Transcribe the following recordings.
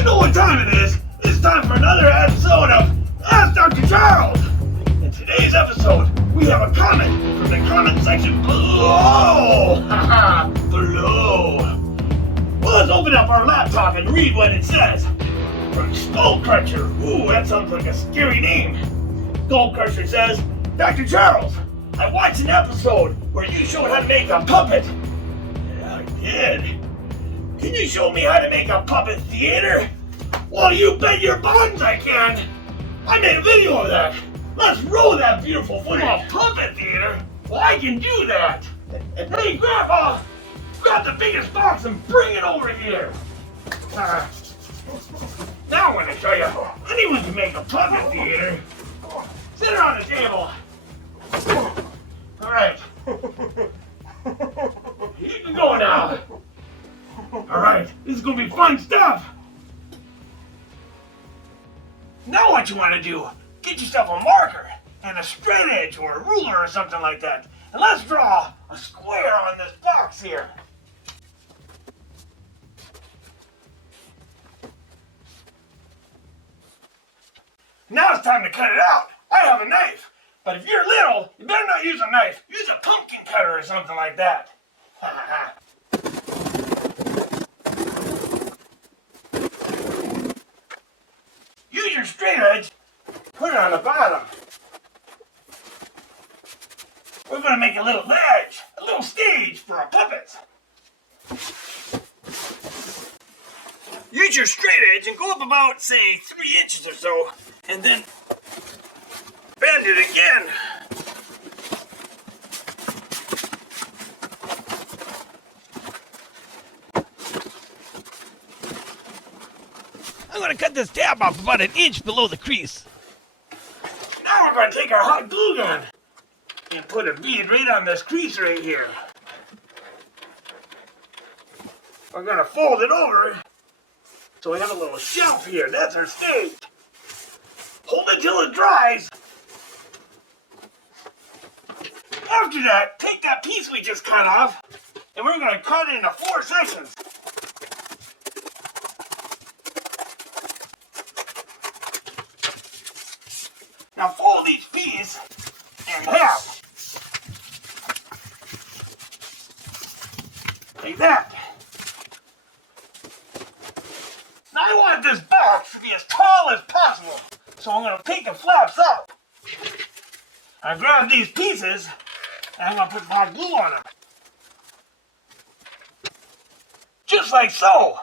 You know what time it is. It's time for another episode of Ask Dr. Charles. In today's episode, we have a comment from the comment section below. Below. Well, let's open up our laptop and read what it says. From Skull Crusher. Ooh, that sounds like a scary name. Skull Crusher says, Dr. Charles, I watched an episode where you showed how to make a puppet. Yeah, I did. Can you show me how to make a puppet theater? Well, you bet your buns I can. I made a video of that. Let's roll that beautiful footage. Puppet theater? Well, I can do that. Hey, Grandpa, grab the biggest box and bring it over here. Now I'm going to show you how anyone can make a puppet theater. Sit her on the table. All right. You can go now. All right, this is going to be fun stuff. Now what you want to do, get yourself a marker and a straight edge or a ruler or something like that. And let's draw a square on this box here. Now it's time to cut it out. I have a knife. But if you're little, you better not use a knife. Use a pumpkin cutter or something like that. Use your straight edge. Put it on the bottom. We're going to make a little ledge, a little stage for our puppets. Use your straight edge and go up about, say, 3 inches or so, and then bend it again. I'm going to cut this tab off about 1 inch below the crease. Now we're going to take our hot glue gun and put a bead right on this crease right here. We're going to fold it over so we have a little shelf here. That's our stage. Hold it till it dries. After that, take that piece we just cut off and we're going to cut it into 4 sections. Now fold each piece in half. Like that. Now I want this box to be as tall as possible. So I'm going to take the flaps up. I grab these pieces and I'm going to put hot glue on them. Just like so.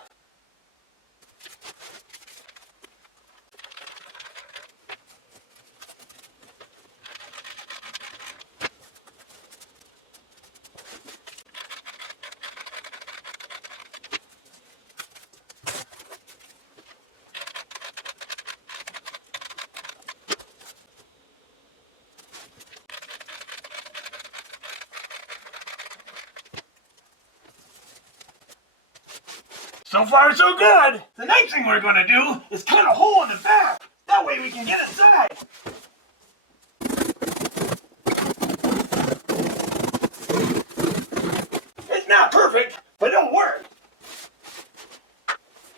So far, so good. The next thing we're going to do is cut a hole in the back. That way we can get inside. It's not perfect, but it'll work.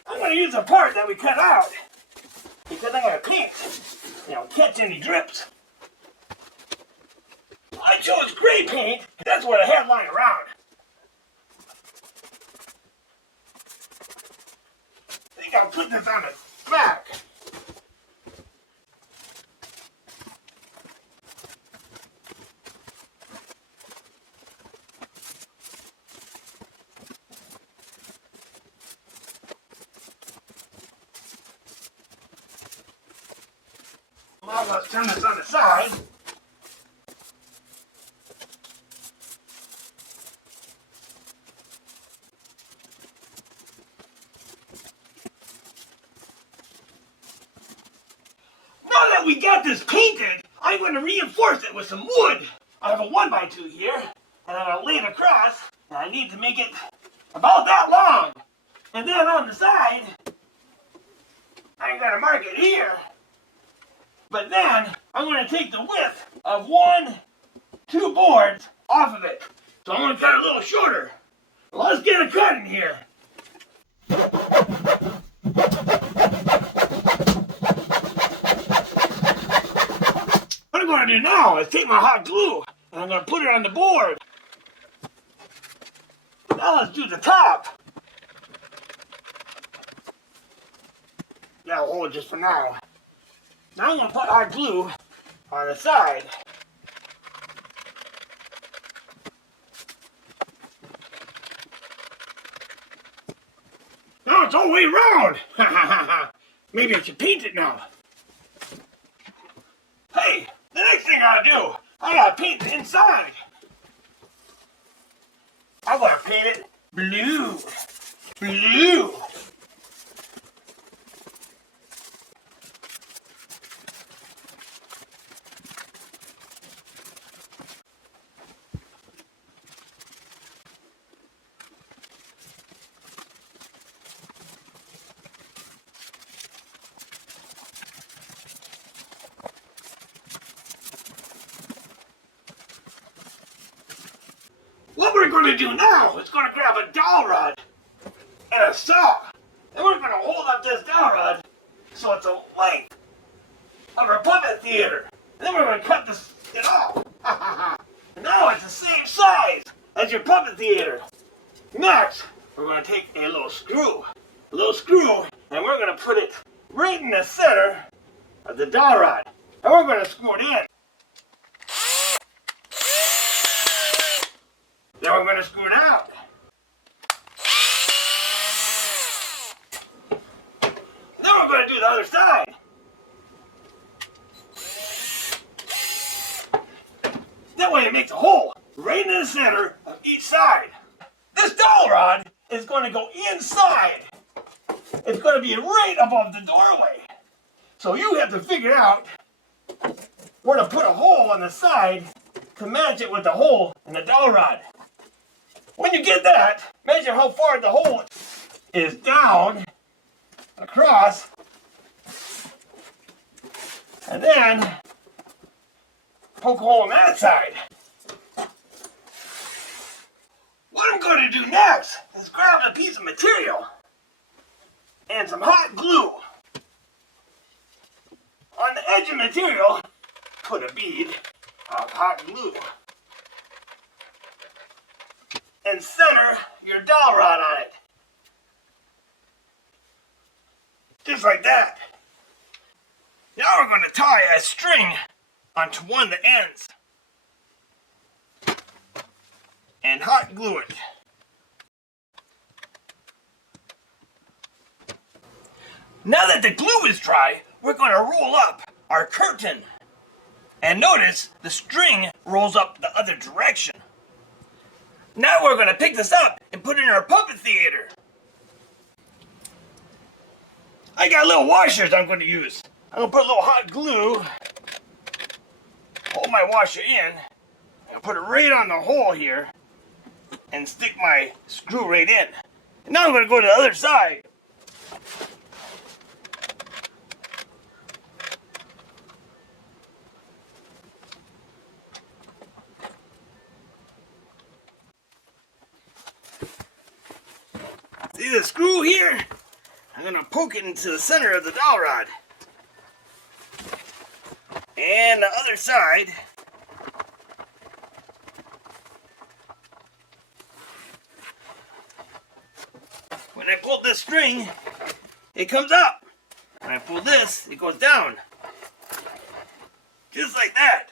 I'm going to use the part that we cut out because I'm going to paint, catch any drips. I chose gray paint. That's what I had lying around. I'll put this on the back. Now let's turn this on the side. We got this painted, I'm going to reinforce it with some wood. I have a 1x2 here, and I'm going to lay it across, and I need to make it about that long. And then on the side, I'm going to mark it here. But then, I'm going to take the width of 2 boards off of it. So I'm going to cut it a little shorter. Let's get a cut in here. do now is take my hot glue and I'm going to put it on the board. Now let's do the top. That'll hold just for now. Now I'm going to put hot glue on the side. Now it's all the way around. Maybe I should paint it now. Hey, the next thing I gotta do, I gotta paint the inside. I'm gonna paint it blue. Blue. What we're going to do now is going to grab a dowel rod and a saw. And we're going to hold up this dowel rod so it's the length of our puppet theater. And then we're going to cut it off. Now it's the same size as your puppet theater. Next, we're going to take a little screw. And we're going to put it right in the center of the dowel rod. And we're going to screw it in. Then we're going to screw it out. Then we're going to do the other side. That way it makes a hole right in the center of each side. This dowel rod is going to go inside. It's going to be right above the doorway. So you have to figure out where to put a hole on the side to match it with the hole in the dowel rod. When you get that, measure how far the hole is down, across, and then poke a hole on that side. What I'm going to do next is grab a piece of material and some hot glue. On the edge of the material, put a bead of hot glue. And center your dowel rod on it. Just like that. Now we're going to tie a string onto one of the ends. And hot glue it. Now that the glue is dry, we're going to roll up our curtain. And notice the string rolls up the other direction. Now we're going to pick this up and put it in our puppet theater. I got little washers I'm going to use. I'm going to put a little hot glue, hold my washer in, and put it right on the hole here, and stick my screw right in. And now I'm going to go to the other side. See the screw here? I'm going to poke it into the center of the dowel rod. And the other side. When I pull this string, it comes up. When I pull this, it goes down. Just like that.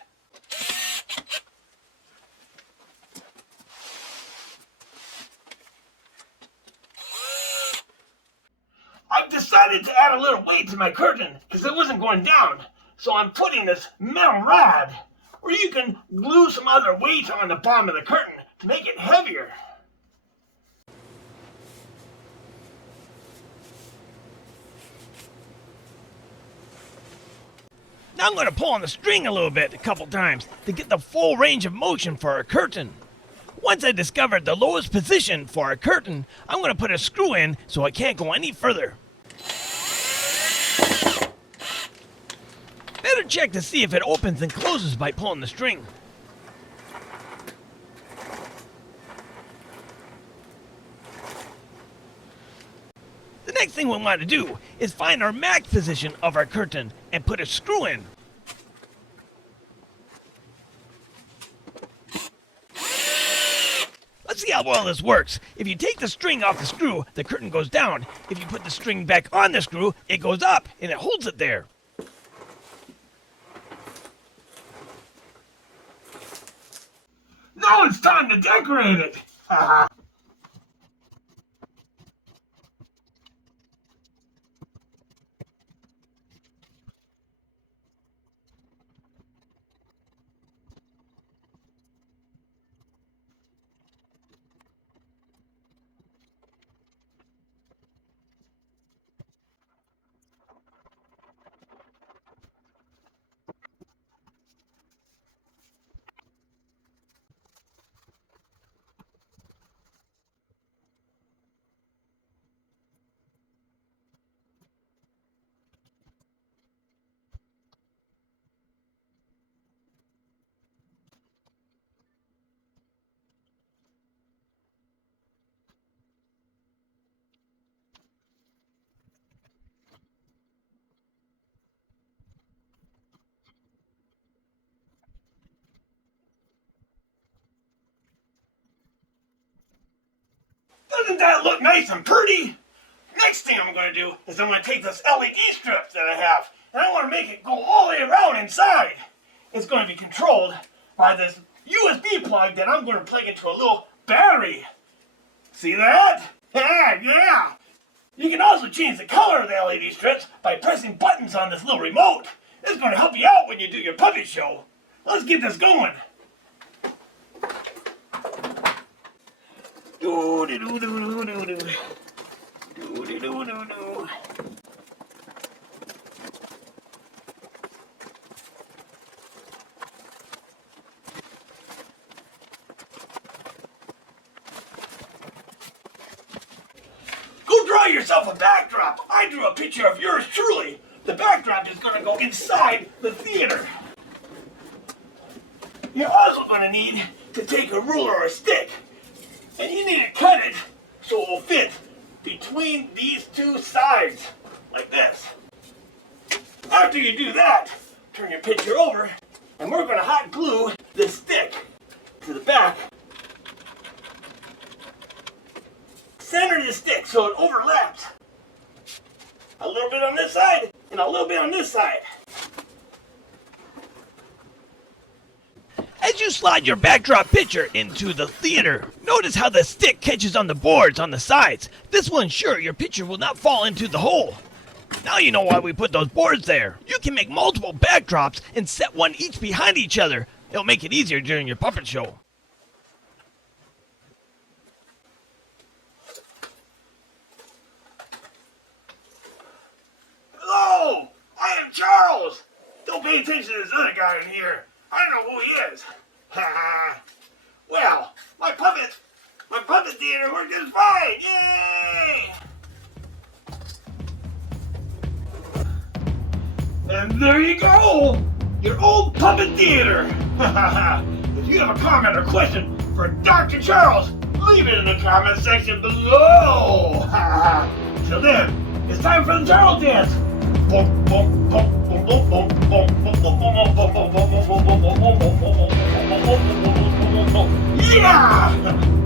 I've decided to add a little weight to my curtain because it wasn't going down. So I'm putting this metal rod where you can glue some other weight on the bottom of the curtain to make it heavier. Now I'm going to pull on the string a little bit, a couple times, to get the full range of motion for our curtain. Once I discovered the lowest position for our curtain, I'm going to put a screw in so it can't go any further. Better check to see if it opens and closes by pulling the string. The next thing we want to do is find our max position of our curtain and put a screw in. how well this works. If you take the string off the screw, the curtain goes down. If you put the string back on the screw, it goes up, and it holds it there. Now it's time to decorate it. Doesn't that look nice and pretty? Next thing I'm going to do is I'm going to take this LED strips that I have and I want to make it go all the way around inside. It's going to be controlled by this USB plug that I'm going to plug into a little battery. See that? Yeah. You can also change the color of the LED strips by pressing buttons on this little remote. This is going to help you out when you do your puppet show. Let's get this going. Do-de-do-do-do-do-do. Do-de-do-do-do. Go draw yourself a backdrop. I drew a picture of yours truly. The backdrop is going to go inside the theater. You're also going to need to take a ruler or a stick. And you need to cut it so it will fit between these two sides, like this. After you do that, turn your picture over, and we're going to hot glue this stick to the back. Center the stick so it overlaps. A little bit on this side, and a little bit on this side. As you slide your backdrop picture into the theater, notice how the stick catches on the boards on the sides. This will ensure your picture will not fall into the hole. Now you know why we put those boards there. You can make multiple backdrops and set one each behind each other. It'll make it easier during your puppet show. Hello, I am Charles. Don't pay attention to this other guy in here. I know who he is. Well, my puppet theater worked just fine. Yay! And there you go, your old puppet theater. If you have a comment or question for Dr. Charles, leave it in the comment section below. Till then, it's time for the Charles dance. Yeah!